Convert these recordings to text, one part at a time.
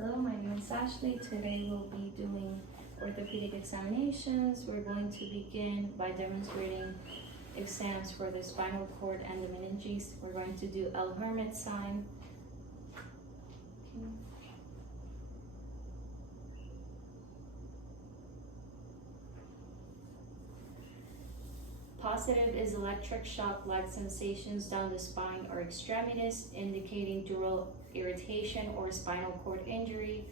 Hello, my name is Ashley. Today we'll be doing orthopedic examinations. We're going to begin by demonstrating exams for the spinal cord and the meninges. We're going to do L hermit sign. Positive is electric shock-like sensations down the spine or extremities, indicating dural irritation or spinal cord injury,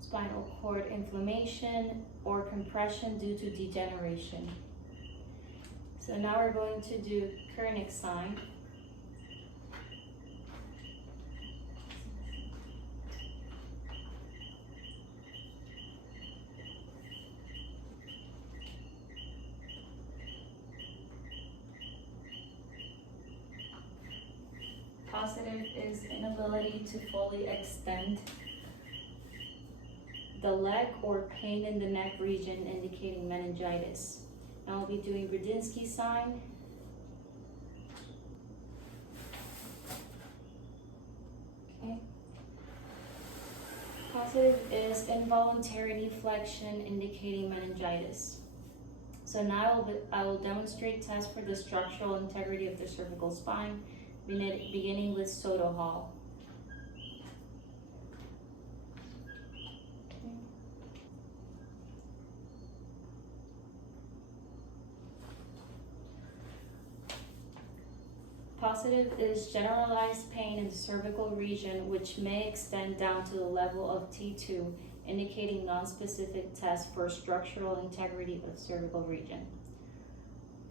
spinal cord inflammation, or compression due to degeneration. So now we're going to do Koenig sign. Positive is inability to fully extend the leg or pain in the neck region, indicating meningitis. Now we'll be doing Grudinsky sign. Okay. Positive is involuntary knee flexion, indicating meningitis. So now I will demonstrate tests for the structural integrity of the cervical spine, beginning with Soto Hall. Positive is generalized pain in the cervical region, which may extend down to the level of T2, indicating non-specific test for structural integrity of cervical region.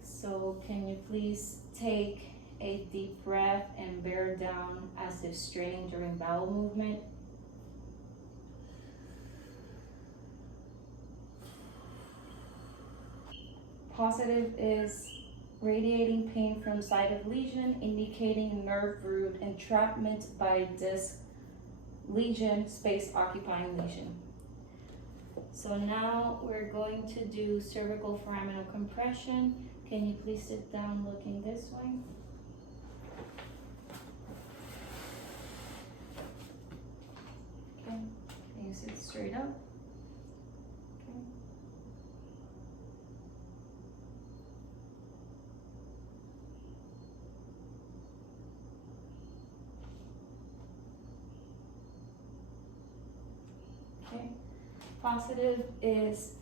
So can you please take a deep breath and bear down as if straining during bowel movement. Positive is radiating pain from site of lesion, indicating nerve root entrapment by disc lesion, space occupying lesion. So now we're going to do cervical foraminal compression. Can you please sit down looking this way? Okay, can you sit straight up? Okay. Okay. Positive is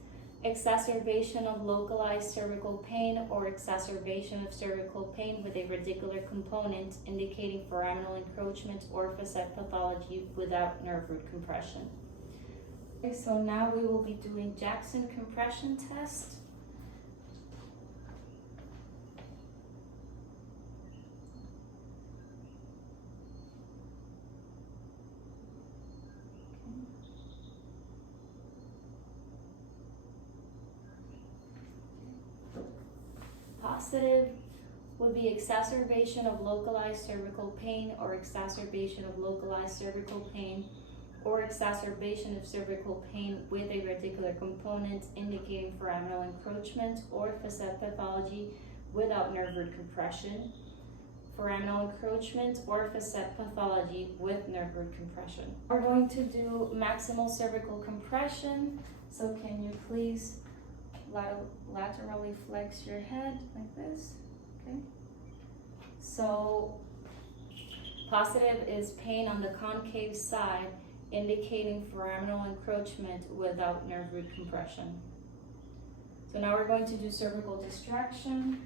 exacerbation of localized cervical pain or exacerbation of cervical pain with a radicular component, indicating foraminal encroachment or facet pathology without nerve root compression. Okay, so now we will be doing Jackson compression test. Positive would be exacerbation of localized cervical pain or exacerbation of localized cervical pain or exacerbation of cervical pain with a radicular component, indicating foraminal encroachment or facet pathology without nerve root compression, foraminal encroachment or facet pathology with nerve root compression. We're going to do maximal cervical compression. So can you please laterally flex your head like this, okay? So positive is pain on the concave side, indicating foraminal encroachment without nerve root compression. So now we're going to do cervical distraction.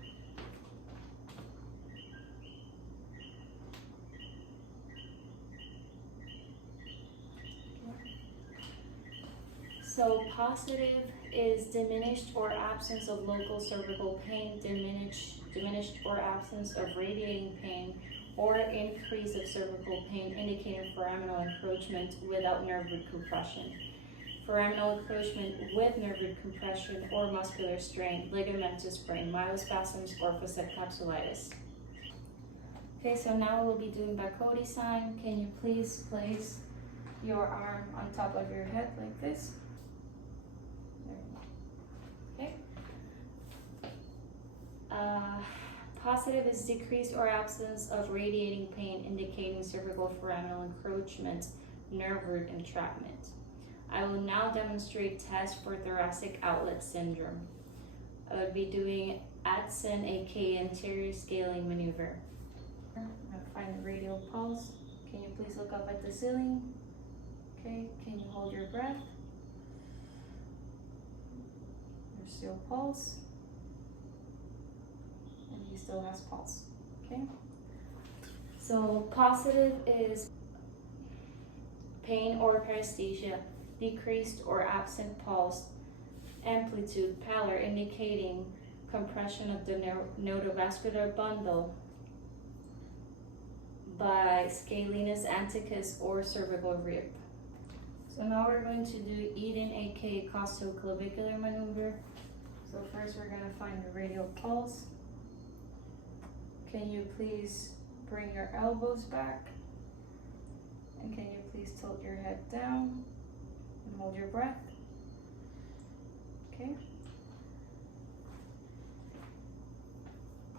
So positive is diminished or absence of local cervical pain, diminished or absence of radiating pain, or increase of cervical pain, indicating foraminal encroachment without nerve root compression. Foraminal encroachment with nerve root compression or muscular strain, ligamentous sprain, myospasms, or facet capsulitis. Okay, so now we'll be doing Barcode sign. Can you please place your arm on top of your head like this? Okay. Positive is decreased or absence of radiating pain, indicating cervical foraminal encroachment nerve root entrapment. I will now demonstrate tests for thoracic outlet syndrome. I would be doing Adson, aka anterior scaling maneuver. I'm going to find the radial pulse. Can you please look up at the ceiling? Okay, can you hold your breath? There's still pulse. And he still has pulse. Okay? So positive is pain or paresthesia, decreased or absent pulse, amplitude, pallor indicating compression of the nodovascular bundle by scalenus anticus or cervical rib. So now we're going to do Eden, aka costoclavicular maneuver. So first we're going to find the radial pulse. Can you please bring your elbows back? And can you please tilt your head down and hold your breath? Okay.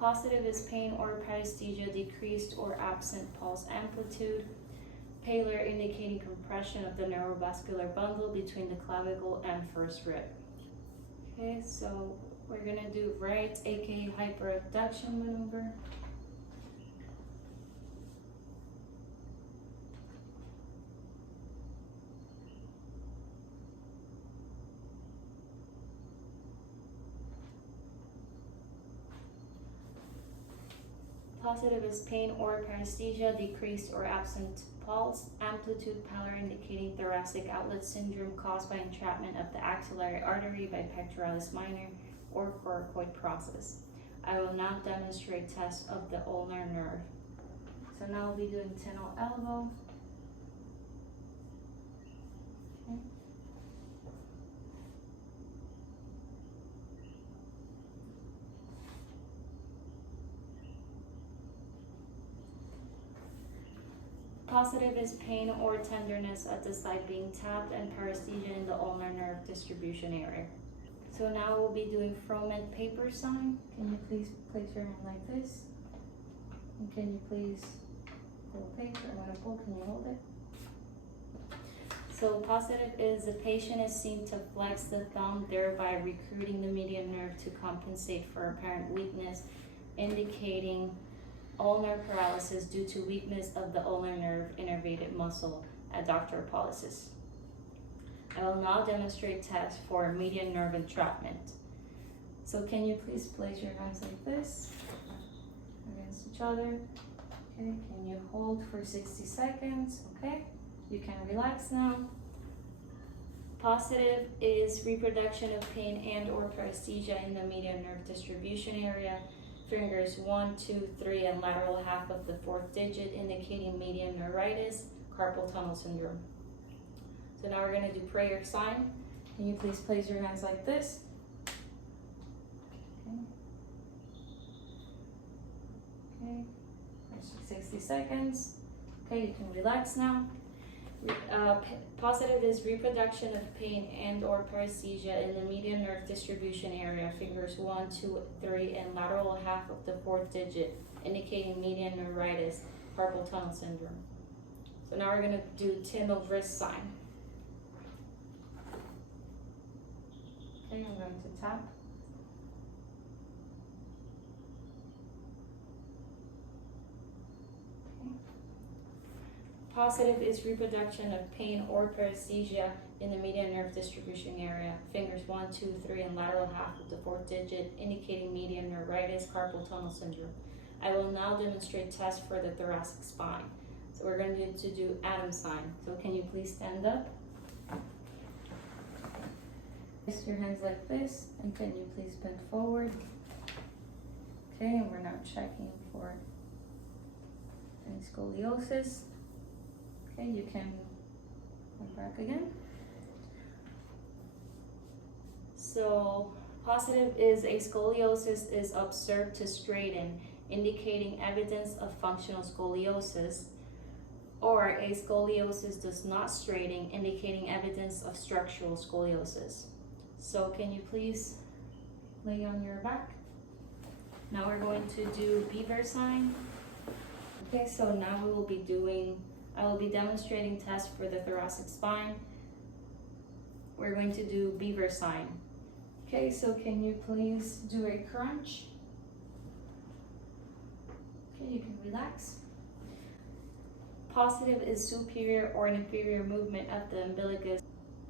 Positive is pain or paresthesia, decreased or absent pulse amplitude, pallor indicating compression of the neurovascular bundle between the clavicle and first rib. Okay, so we're gonna do right, aka hyperabduction maneuver. Positive is pain or paresthesia, decreased or absent pulse, amplitude, pallor indicating thoracic outlet syndrome caused by entrapment of the axillary artery by pectoralis minor or coracoid process. I will now demonstrate tests of the ulnar nerve. So now we'll be doing tenile elbow. Okay. Positive is pain or tenderness at the site being tapped and paresthesia in the ulnar nerve distribution area. So now we'll be doing Froment paper sign. Can you please place your hand like this? And can you please pull paper? I'm going to pull, can you hold it? So positive is the patient is seen to flex the thumb, thereby recruiting the median nerve to compensate for apparent weakness, indicating ulnar paralysis due to weakness of the ulnar nerve innervated muscle, adductor pollicis. I will now demonstrate tests for median nerve entrapment. So can you please place your hands like this against each other? Okay, can you hold for 60 seconds? Okay, you can relax now. Positive is reproduction of pain and or paresthesia in the median nerve distribution area. Fingers 1, 2, 3, and lateral half of the fourth digit, indicating median neuritis, carpal tunnel syndrome. So now we're going to do prayer sign. Can you please place your hands like this? Okay. Okay. For 60 seconds. Okay, you can relax now. Positive is reproduction of pain and or paresthesia in the median nerve distribution area, fingers 1, 2, 3, and lateral half of the fourth digit, indicating median neuritis, carpal tunnel syndrome. So now we're going to do Tyndall wrist sign. Okay, I'm going to tap. Positive is reproduction of pain or paresthesia in the median nerve distribution area, fingers 1, 2, 3, and lateral half of the fourth digit, indicating median neuritis, carpal tunnel syndrome. I will now demonstrate tests for the thoracic spine. So we're going to do Adam sign. So can you please stand up? Place your hands like this, and can you please bend forward? Okay, and we're now checking for any scoliosis. Okay, you can come back again. So positive is a scoliosis is observed to straighten, indicating evidence of functional scoliosis, or a scoliosis does not straighten, indicating evidence of structural scoliosis. So can you please lay on your back? Now we're going to do beaver sign. Okay, so now we will be doing I will be demonstrating tests for the thoracic spine. We're going to do beaver sign. Okay, so can you please do a crunch? Okay, you can relax. Positive is superior or inferior movement of the umbilicus.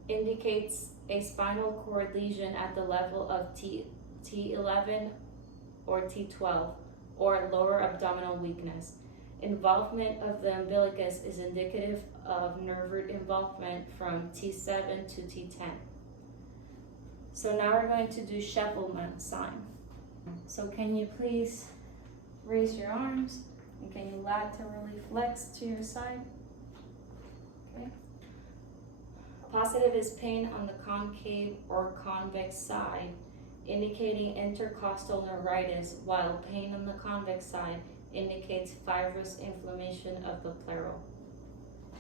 Indicates a spinal cord lesion at the level of T11 or T12 or lower abdominal weakness. Involvement of the umbilicus is indicative of nerve root involvement from T7 to T10. So now we're going to do Scheffelman sign. So can you please raise your arms and can you laterally flex to your side? Okay. Positive is pain on the concave or convex side, indicating intercostal neuritis, while pain on the convex side indicates fibrous inflammation of the pleural.